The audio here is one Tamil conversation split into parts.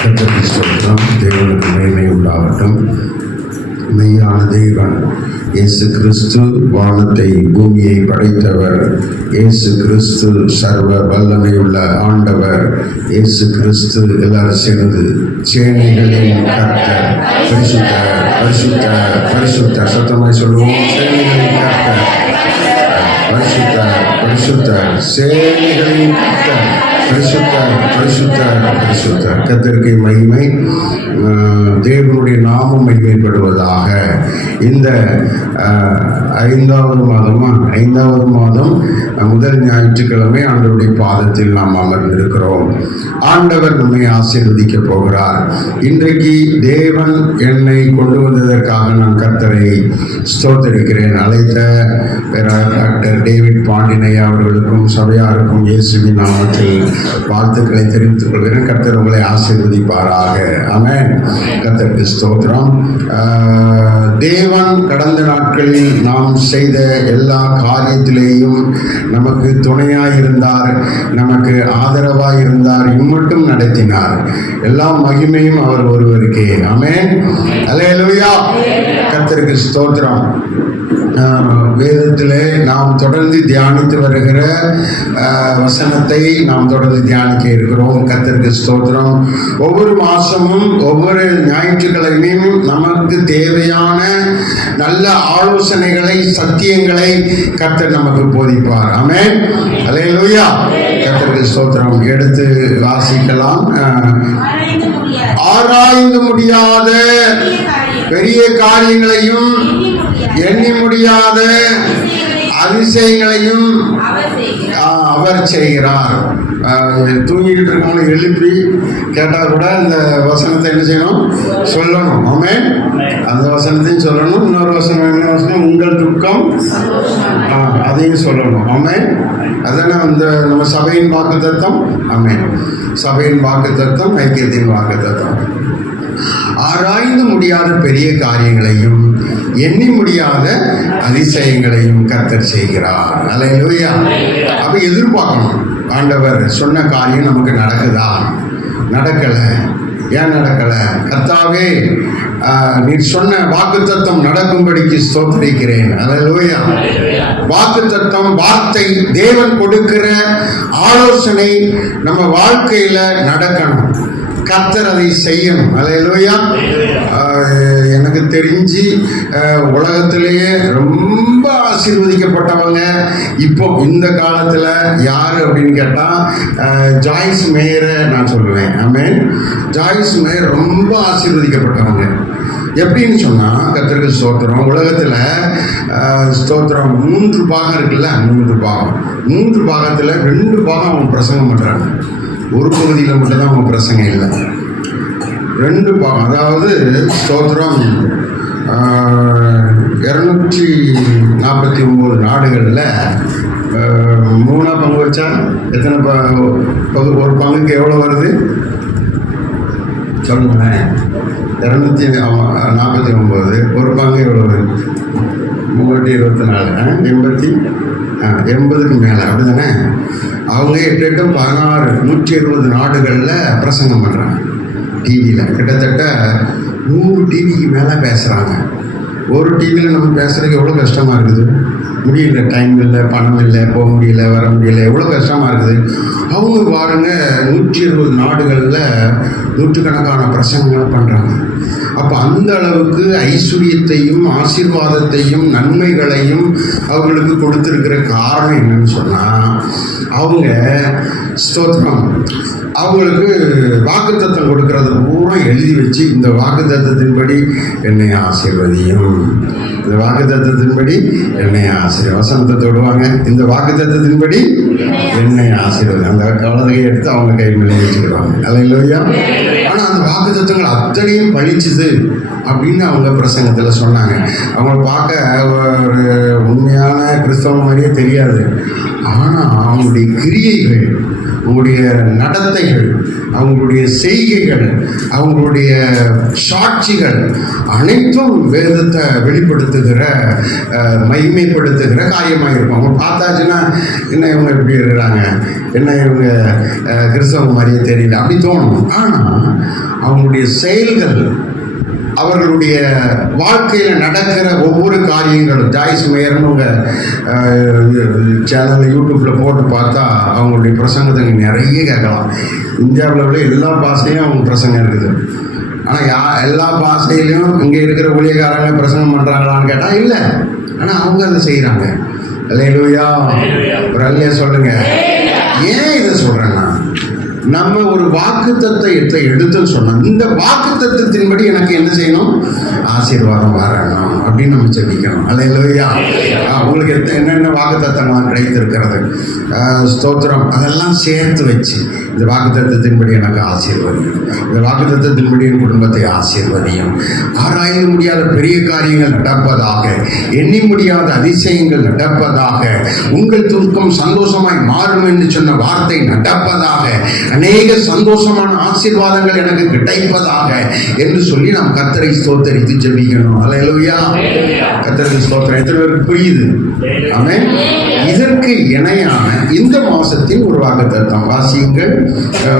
கர்த்தருக்கு ஸ்தோத்திரம். தேவனுக்கு மகிமை உண்டாகட்டும். மெய்யான தேவன் இயேசு கிறிஸ்து, வானத்தை பூமியை படைத்தவர் இயேசு கிறிஸ்து, சர்வ வல்லமையுள்ள ஆண்டவர் இயேசு கிறிஸ்து. எல்லாரும் சேர்ந்து சேனைகளின் கர்த்தர், பரிசுத்தர் பரிசுத்தர் பரிசுத்தர் சத்தமாய் சொல்லுவோம். சேனைகளின் கர்த்தர், பரிசுத்தர் பரிசுத்தர், சேனைகளின் கர்த்தர், பரிசுத்தர் பரிசுத்தர் பரிசுத்தர். கர்த்தருக்கு மகிமை. தேவனுடைய நாமம் மகிமைப்படுவதாக. இந்த ஐந்தாவது மாதம் முதல் ஞாயிற்றுக்கிழமை ஆண்டவருடைய பாதத்தில் நாம் அமர்ந்திருக்கிறோம். ஆண்டவர் நம்மை ஆசீர்வதிக்க போகிறார். இன்றைக்கு தேவன் என்னை கொண்டு வந்ததற்காக நான் கர்த்தரை ஸ்தோத்திரிக்கிறேன். அழைத்த டாக்டர் டேவிட் பாண்டினையா அவர்களுக்கும் சபையாருக்கும் இயேசுவின் நாமத்தில் வாழ்த்துக்களை தெரிவித்துக் கொள்கிறேன். கர்த்தர் உங்களை ஆசீர்வதிப்பாராக. ஆமென். கர்த்தருக்கு ஸ்தோத்திரம். தேவன் கடந்த நாட்களில் நாம் செய்த எல்லா காரியத்திலேயும் நமக்கு துணையாயிருந்தார், நமக்கு ஆதரவாயிருந்தார், இம்மட்டும் நடத்தினார். எல்லா மகிமையும் அவர் ஒருவருக்கே. ஆமென். அல்லேலூயா. கர்த்தருக்கு ஸ்தோத்திரம். வேதத்திலே நாம் தொடர்ந்து தியானித்து வருகிற வசனத்தை நாம் தொடர்ந்து தியானிக்க இருக்கிறோம். கர்த்தருக்கு ஸ்தோத்திரம். ஒவ்வொரு மாசமும் ஒவ்வொரு ஞாயிற்றுக்கிழமையும் நமக்கு தேவையான நல்ல ஆலோசனைகளை, சத்தியங்களை கர்த்தர் நமக்கு போதிப்பார். ஆமென். அல்லேலூயா. கர்த்தருக்கு ஸ்தோத்திரம். எடுத்து வாசிக்கலாம். ஆராய்ந்து முடியாத பெரிய காரியங்களையும் எண்ணி முடியாத அதிசயங்களையும் அவர் செய்கிறார். தூங்கிட்டு இருக்கவங்களை எழுப்பி கேட்டால் கூட இந்த வசனத்தை என்ன செய்யணும்? சொல்லணும். ஆமென். அந்த வசனத்தையும் சொல்லணும். இன்னொரு வசனம் என்ன வசனம்? உங்கள் துக்கம் அதையும் சொல்லணும். ஆமென். அதான இந்த நம்ம சபையின் வாக்குத்தத்தம். ஆமென். சபையின் வாக்குத்தத்தம், ஐக்கியத்தின் வாக்குத்தத்தம். ஆராய்ந்து முடியாத பெரிய காரியங்களையும் எண்ணி முடியாத அதிசயங்களையும் கர்த்தர் செய்கிறார். அல்லேலூயா. அப்ப எதிர்பார்க்கணும். ஆண்டவர் சொன்ன காரியம் நமக்கு நடக்குதா? நடக்கல. ஏன் நடக்கல? கர்த்தாவே, நீர் சொன்ன வாக்குத்தத்தம் நடக்கும்படிக்கு ஸ்தோத்திரிக்கிறேன். அல்லேலூயா. வாக்குத்தத்தம், வார்த்தை, தேவன் கொடுக்கிற ஆலோசனை நம்ம வாழ்க்கையில நடக்கணும். கர்த்தர் அதை செய்யணும். அல்லேலூயா. எனக்கு தெரிஞ்சு உலகத்திலேயே ரொம்ப ஆசீர்வதிக்கப்பட்டவங்க இப்போ இந்த காலத்தில் யார் அப்படின்னு கேட்டால் ஜாய்ஸ் மேயரை நான் சொல்லுவேன். ஆமென். ஜாய்ஸ் மேயர் ரொம்ப ஆசீர்வதிக்கப்பட்டவங்க. எப்படின்னு சொன்னால், கர்த்தருக்கு ஸ்தோத்திரம், உலகத்தில் ஸ்தோத்திரம் 3 பாகம் இருக்குல்ல, 3 பாகத்தில் 2 பாகம் அவங்க பிரசங்கம் பண்ணுறாங்க. ஒரு பகுதியில் மட்டும்தான் அவங்க பிரசங்கம் இல்லை. 2 பாகம். அதாவது ஸ்தோத்திரம் 249 நாடுகளில் 3 பங்கு வச்சா எத்தனை ஒரு பங்குக்கு எவ்வளோ வருது சொல்லுங்களேன்? 249 ஒரு பங்கு எவ்வளோ வருது? 324 80க்கு மேலே. அப்படி தானே? அவங்க 8 16 120 நாடுகளில் பிரசங்கம் பண்ணுறாங்க. டிவியில் கிட்டத்தட்ட 100 டிவிக்கு மேலே பேசுகிறாங்க. ஒரு டிவியில் நம்ம பேசுகிறதுக்கு எவ்வளோ கஷ்டமாக இருக்குது. முடியல, டைம் இல்லை, பணம் இல்லை, போக முடியல, வர முடியல, எவ்வளோ கஷ்டமாக இருக்குது. அவங்க பாருங்க 120 நாடுகளில் நூற்றுக்கணக்கான பிரசங்கங்கள் பண்ணுறாங்க. அப்போ அந்த அளவுக்கு ஐஸ்வர்யத்தையும் ஆசீர்வாதத்தையும் நன்மைகளையும் அவங்களுக்கு கொடுத்துருக்கிற காரணம் என்னன்னு சொன்னால், அவங்க ஸ்தோத்திரம் அவங்களுக்கு வாக்குத்தத்தம் கொடுக்கறது பூரா எழுதி வச்சு, இந்த வாக்குத்தத்தத்தின்படி என்னை ஆசீர்வதியும், இந்த வாக்குத்தத்தத்தின்படி என்னை வசனத்தை தொடுவாங்க, இந்த வாக்குத்தத்தத்தின்படி என்னை ஆசீர்வதி, அந்த கவலையை எடுத்து அவங்க கை மேலே வச்சுக்கிடுவாங்க. அல்லேலூயா. ஆனால் அந்த வாக்குத்தத்தங்கள் அத்தனையும் பழிச்சுது அப்படின்னு அவங்க பிரசங்கத்தில் சொன்னாங்க. அவங்கள பார்க்க ஒரு உண்மையான கிறிஸ்தவ மாதிரியே தெரியாது. ஆனால் அவங்களுடைய கிரியைகள், உங்களுடைய நடத்தைகள், அவங்களுடைய செய்கைகள், அவங்களுடைய சாட்சிகள் அனைத்தும் வேதத்தை வெளிப்படுத்துகிற மகிமைப்படுத்துகிற காரியமாக இருக்கும். அவங்க பார்த்தாச்சுன்னா என்ன இவங்க எப்படி இருக்கிறாங்க, என்ன இவங்க கிறிஸ்தவ மாதிரியே தெரியல அப்படி தோணும். ஆனால் அவங்களுடைய செயல்கள், அவர்களுடைய வாழ்க்கையில் நடக்கிற ஒவ்வொரு காரியங்களும், ஜாய்ஸ் மேயர்னு உங்கள் சேனல் யூடியூப்பில் போட்டு பார்த்தா அவங்களுடைய பிரசங்கத்தை நிறைய கேட்கலாம். இந்தியாவில் உள்ள எல்லா பாஷையும் அவங்க பிரசங்கம் இருக்குது. ஆனால் எல்லா பாஷையிலையும் இங்கே இருக்கிற ஊழியக்காரங்க பிரசங்கம் பண்ணுறாங்களான்னு கேட்டால் இல்லை. ஆனால் அவங்க அதை செய்கிறாங்க. அல்லேலூயா, ஒரு அல்லையா சொல்லுங்க. ஏன் இதை சொல்கிறேன்னா, நம்ம ஒரு வாக்குத்தத்தத்தை எடுத்துன்னு சொன்னோம். இந்த வாக்குத்தத்தின்படி எனக்கு என்ன செய்யணும்? ஆசீர்வாதம் வரணும் அப்படின்னு நம்ம ஜெபிக்கணும். அல்லேலூயா. உங்களுக்கு என்னென்ன வாக்குத்தத்தங்களாம் கிடைத்திருக்கிறது, ஸ்தோத்திரம், அதெல்லாம் சேர்த்து வச்சு இந்த வாக்குத்தத்தின்படி எனக்கு ஆசீர்வதியும், இந்த வாக்குத்தத்தின்படி என் குடும்பத்தை ஆசீர்வதியும், ஆராய முடியாத பெரிய காரியங்கள் நடப்பதாக, எண்ணி முடியாத அதிசயங்கள் நடப்பதாக, உங்கள் துக்கம் சந்தோஷமாய் மாறும் என்று சொன்ன வார்த்தை நடப்பதாக, அநேக சந்தோஷமான ஆசீர்வாதங்கள் எனக்கு கிடைப்பதாக என்று சொல்லி நாம் கர்த்தரை ஸ்தோத்தரித்து ஜெபிக்கணும். அல்லேலூயா. கர்த்தருக்கு ஸ்தோத்திரம். எத்தனை பேருக்கு புரியுது? ஆமென். இதற்கு இணையான இந்த மாசத்தின் ஒரு வாக்குத்தத்தம் வாசியுங்கள்.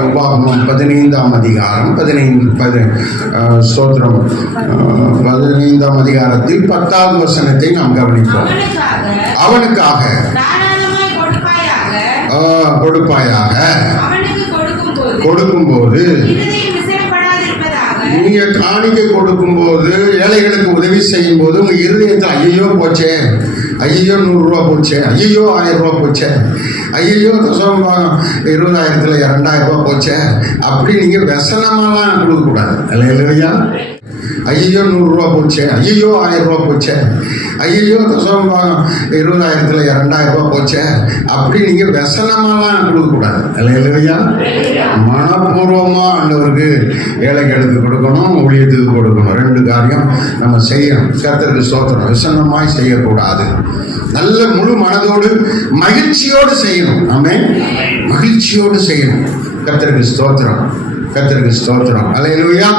உபாகமம் 15ஆம் அதிகாரம் 15ஆம் அதிகாரத்தில் 10வது வசனத்தை நாம் கவனிப்போம். அவனுக்காக கொடுப்பாயாக, கொடுக்கும்போது, நீங்க காணிக்கை கொடுக்கும்போது, ஏழைகளுக்கு உதவி செய்யும் போது உங்க இருதயத்தில் ஐயோ போச்சே, ஐயோ 100 ரூபா போச்சே, ஐயோ 1000 ரூபா போச்சே, ஐயோ 20,000த்துல 2000 ரூபா போச்சே, அப்படி நீங்க व्यसனமாலாம் கொடுக்கக்கூடாது. அல்லேலூயா. ஐயோ 100 ரூபா போச்சே, ஐயோ 1000 ரூபா போச்சே, ஐயோ 20,000த்துல 2000 ரூபா போச்சே, அப்படி நீங்க व्यसனமாலாம் கொடுக்கக்கூடாது. அல்லேலூயா. மனப்பூர்வமா ஆண்டவருக்கு ஏழைகளுக்கு கொடுக்கணும், ஊழியத்துக்கு கொடுக்கணும். 2 காரியம் நம்ம செய்யணும். கர்த்தருக்கு ஸ்தோத்திரம். व्यसனமாய் செய்யக்கூடாது. நல்ல முழு மனதோடு மகிழ்ச்சியோடு செய்யணும். ஆமென். மகிழ்ச்சியோடு செய்யணும். கர்த்தருக்கு ஸ்தோத்திரம். கர்த்தருக்கு ஸ்தோத்திரம். அல்லேலூயா.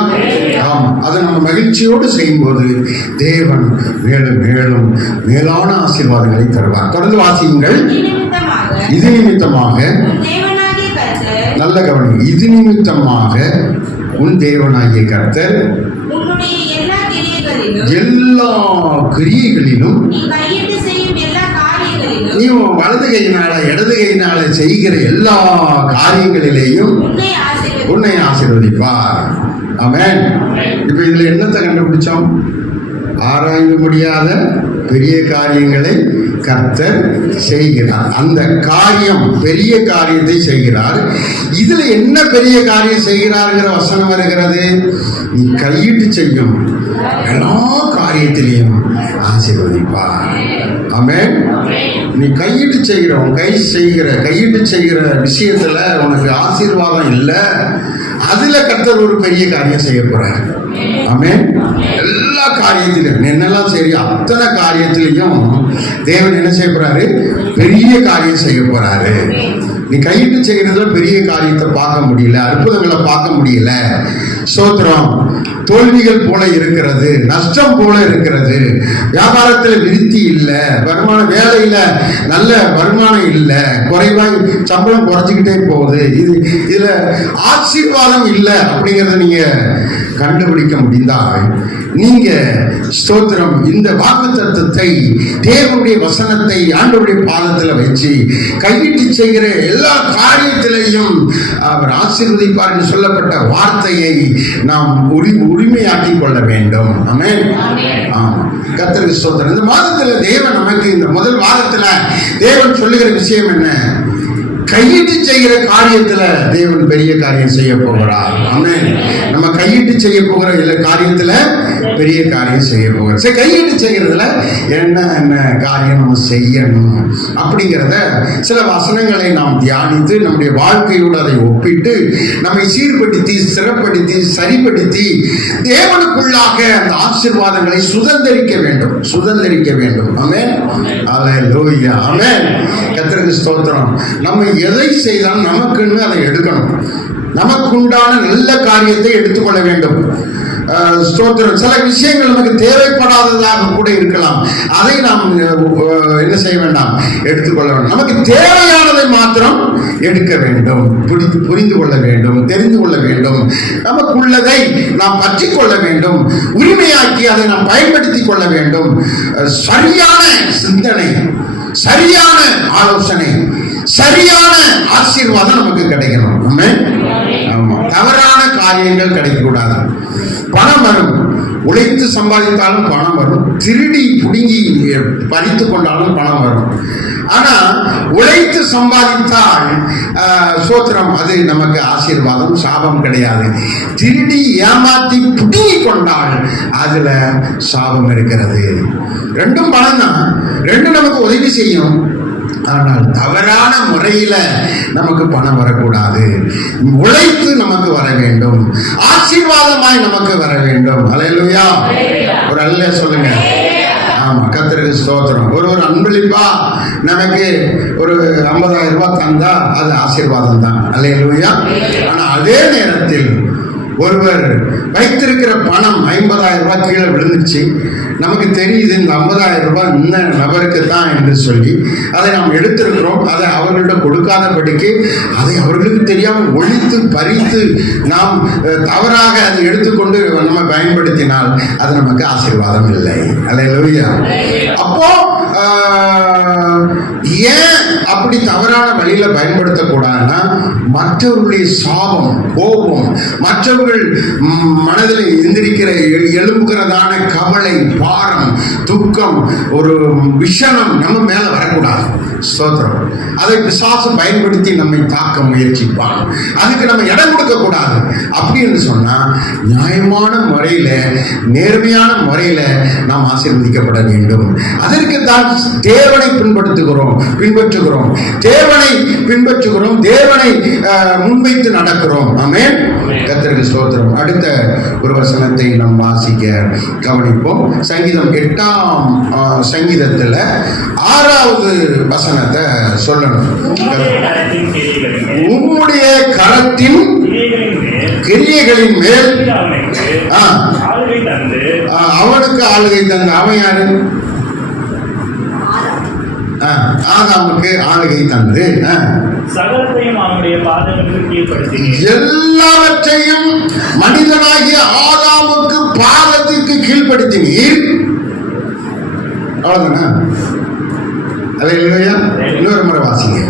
ஆமாம், அதை நம்ம மகிழ்ச்சியோடு செய்யும்போது தேவன் மேலும் மேலும் மேலான ஆசீர்வாதங்களை தருவார். தொடர்ந்து வாசியுங்கள். இது நிமித்தமாக, நல்ல கவனம், இது நிமித்தமாக உன் தேவனாகிய கர்த்தர் எல்லா கிரியைகளிலும் நீ வலது கையினால இடது கையினால செய்கிற எல்லா காரியங்களிலேயும் உன்னை ஆசீர்வதிப்பார். ஆமென். இப்ப இதுல என்னத்தை கண்டுபிடிச்சோம்? ஆராய்ந்து முடியாத பெரிய காரியங்களை கர்த்தர் செய்கிறார். அந்த காரியம், பெரிய காரியத்தை செய்கிறார். இதுல என்ன பெரிய காரியம் செய்கிறார்ங்கிற வசனம் வருகிறது. நீ கையிட்டு செய்யும் எல்லா காரியத்திலையும் ஆசீர்வதிப்பார். ஆமென். நீ கையிட்டு செய்கிறவன் கையிட்டு செய்கிற விஷயத்துல உனக்கு ஆசீர்வாதம் இல்லை, அதுல கர்த்தர் ஒரு பெரிய காரியம் செய்ய போறார். ஆமென். எல்லா காரியத்திலும் என்னெல்லாம் சரி அத்தனை காரியத்திலையும் தேவன் என்ன செய்ய போறாரு? பெரிய காரியம் செய்ய போறாரு. நீ கையிட்டு செய்யறதுல பெரிய காரியத்தை பார்க்க முடியல, அற்புதங்களை பார்க்க முடியல, ஸ்தோத்திரம், தோல்விகள் போல இருக்கிறது, நஷ்டம் போல இருக்கிறது, வியாபாரத்துல விருத்தி இல்லை, வருமானம், வேலையில நல்ல வருமானம் இல்லை, குறைவாய் சம்பளம் குறைச்சிக்கிட்டே போகுது, இதுல ஆசீர்வாதம் இல்லை அப்படிங்கிறத நீங்க கண்டுபிடிக்க முடிந்தால் நீங்க ஸ்தோத்திரம் இந்த வாக்குத்தத்தத்தை, தேவனுடைய வசனத்தை ஆண்டவருடைய பாதத்தில் வச்சு கையிட்டு செய்கிற எல்லா காரியத்திலையும் அவர் ஆசீர்வதிப்பார் என்று சொல்லப்பட்ட வார்த்தையை நாம் உரிமையாக்கி கொள்ள வேண்டும். ஆமென். கர்த்தருக்கு ஸ்தோத்திரம். இந்த மாதத்தில் தேவன் நமக்கு, இந்த முதல் வாரத்தில் தேவன் சொல்லுகிற விஷயம் என்ன? கையிட்டு செய்கிற காரியத்துல தேவன் பெரிய காரியம் செய்ய போகிறார். ஆமென். நம்ம கையிட்டு செய்ய போகிற எல்லா காரியத்துல பெரிய காரியம் செய்ய போகிறோம். சரி, கையெட்டு செய்யறதுல என்ன என்ன காரியம் நம்ம செய்யணும் அப்படிங்கிறத சில வசனங்களை நாம் தியானித்து நம்முடைய வாழ்க்கையோடு அதை ஒப்பிட்டு நம்மை சீர்படுத்தி சிறப்படுத்தி சரிப்படுத்தி தேவனுக்குள்ளாக அந்த ஆசீர்வாதங்களை சுதந்திரிக்க வேண்டும். ஆமென். அல்லேலூயா. ஆமென். கர்த்தருக்கு ஸ்தோத்திரம். நம்ம எதை செய்தாலும் நமக்குன்னு அதை எடுக்கணும். நமக்குண்டான நல்ல காரியத்தை எடுத்துக்கொள்ள வேண்டும். ஸ்தோத்திரம். சில விஷயங்கள் நமக்கு தேவைப்படாததாக கூட இருக்கலாம். அதை நாம் என்ன செய்ய வேண்டாம், எடுத்துக்கொள்ள வேண்டும். நமக்கு தேவையானதை மாத்திரம் எடுக்க வேண்டும், புரிந்து கொள்ள வேண்டும், தெரிந்து கொள்ள வேண்டும். நமக்குள்ளதை நாம் பற்றி கொள்ள வேண்டும், உரிமையாக்கி அதை நாம் பயன்படுத்தி கொள்ள வேண்டும். சரியான சிந்தனை, சரியான ஆலோசனை, சரியான ஆசீர்வாதம் நமக்கு கிடைக்கணும். ஆமா, தவறான காரியங்கள் கிடைக்கக்கூடாது. பணம் வரும், உழைத்து சம்பாதித்தாலும் பணம் வரும், திருடி புடுங்கி பறித்து கொண்டாலும் பணம் வரும். ஆனா உழைத்து சம்பாதித்தால் சோத்திரம், அது நமக்கு ஆசீர்வாதம், சாபம் கிடையாது. திருடி ஏமாத்தி புடுங்கி கொண்டால் அதுல சாபம் இருக்கிறது. ரெண்டும் பணம் தான், ரெண்டும் நமக்கு உதவி செய்யும். ஆனால் தவறான முறையில நமக்கு பணம் வரக்கூடாது. உழைத்து நமக்கு வர வேண்டும், ஆசீர்வாதமாய் நமக்கு வர வேண்டும். அல்லேலூயா. ஒரு அல்லேலூயா சொல்லுங்க. ஆமா, கர்த்தருக்கு ஸ்தோத்திரம். ஒரு அன்பளிப்பா நமக்கு ஒரு 50,000 ரூபாய் தந்தா அது ஆசீர்வாதம் தான். அல்லேலூயா. ஆனா அதே நேரத்தில் ஒருவர் வைத்திருக்கிற பணம் 50,000 ரூபாய் கீழே விழுந்துச்சு, நமக்கு தெரியுது இந்த 50,000 ரூபாய் இந்த நபருக்கு தான் என்று சொல்லி அதை நாம் எடுத்திருக்கிறோம். அதை அவர்களிடம் கொடுக்காதபடிக்கு அதை அவர்களுக்கு தெரியாமல் ஒழித்து பறித்து நாம் தவறாக அதை எடுத்துக்கொண்டு நம்ம பயன்படுத்தினால் அது நமக்கு ஆசீர்வாதம் இல்லை. அல்லேலூயா. அப்போ ஏன் அப்படி தவறான வழியில பயன்படுத்தக்கூடாதுன்னா, மற்றவர்களுடைய சாபம், கோபம், மற்றவர்கள் மனதில் எந்திரிக்கிற எழும்புகிறதான கவலை, பாரம், துக்கம், ஒரு விஷனம் நம்ம மேல வரக்கூடாது. ஸ்தோத்திரம். அதை பிசாசு பயன்படுத்தி நம்மை தாக்க முயற்சிப்பான். அதுக்கு நம்ம இடம் கொடுக்க கூடாது. அப்படின்னு சொன்னா நியாயமான முறையில, நேர்மையான முறையில நாம் ஆசீர்வதிக்கப்பட வேண்டும். அதற்கு தான் தேவனை பின்பற்றுகிறோம், தேவனை பின்பற்றுகிறோம், தேவனை முன்வைத்து நடக்கிறோம். ஆமென். கர்த்தருக்கு ஸ்தோத்திரம். அடுத்த ஒரு வசனத்தை நாம் வாசிக்க கவனிப்போம். சங்கீதம் 8ஆம் சங்கீதத்துல 6வது வசனத்தை சொல்லணும். உம்முடைய கரத்தின் கிரியைகளின் மேல் அவனுக்கு ஆளுகை தந்த. அவன் யாரு? ஆதாமுக்கு ஆளுகை தந்து எல்லாவற்றையும் மனிதனாகிய ஆதாமுக்கு பாதத்திற்கு கீழ்ப்படுத்தினீர். அவ்வளவுதானா? அல்லேலூயா. இன்னொரு முறை வாசிங்க.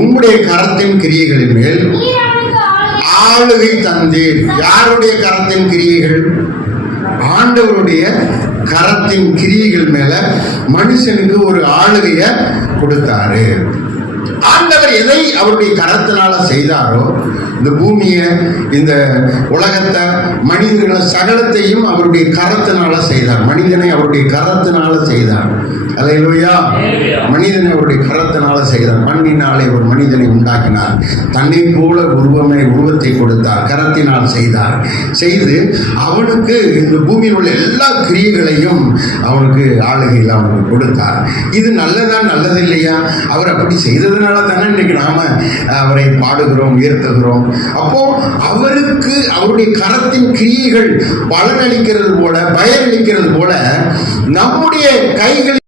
உம்முடைய கரத்தின் கிரியைகளின் மேல் ஆளுகை தந்தீர். யாருடைய கரத்தின் கிரியைகள்? ஆண்டவருடைய கரத்தின் கிரியைகள் மேல மனுஷனுக்கு ஒரு ஆளுகைய கொடுத்தாரு. ஆண்டவர் எதை அவருடைய கரத்தினால செய்தாரோ, இந்த பூமியை, இந்த உலகத்தை, மனிதர்களை சகலத்தையும் அவருடைய கரத்தினால செய்தார். மனிதனை அவருடைய கரத்தினால செய்தார். அல்லேலூயா. மனிதனை அவருடைய கரத்தினால செய்தார். மண்ணினாலே ஒரு மனிதனை உண்டாக்கினார். தன்னை போல உருவத்தை கொடுத்தார். கரத்தினால் செய்தார். செய்து அவனுக்கு இந்த பூமியில் உள்ள எல்லா கிரியைகளையும் அவனுக்கு ஆளுகையில் அவனுக்கு கொடுத்தார். இது நல்லதா, நல்லது இல்லையா? அவர் அப்படி செய்ததுனால தானே இன்னைக்கு நாம அவரை பாடுகிறோம், உயர்த்துகிறோம். அப்போ அவருக்கு அவருடைய கரத்தின் கிரியைகள் பலனளிக்கிறது போல, பயனளிக்கிறது போல நம்முடைய கைகளில்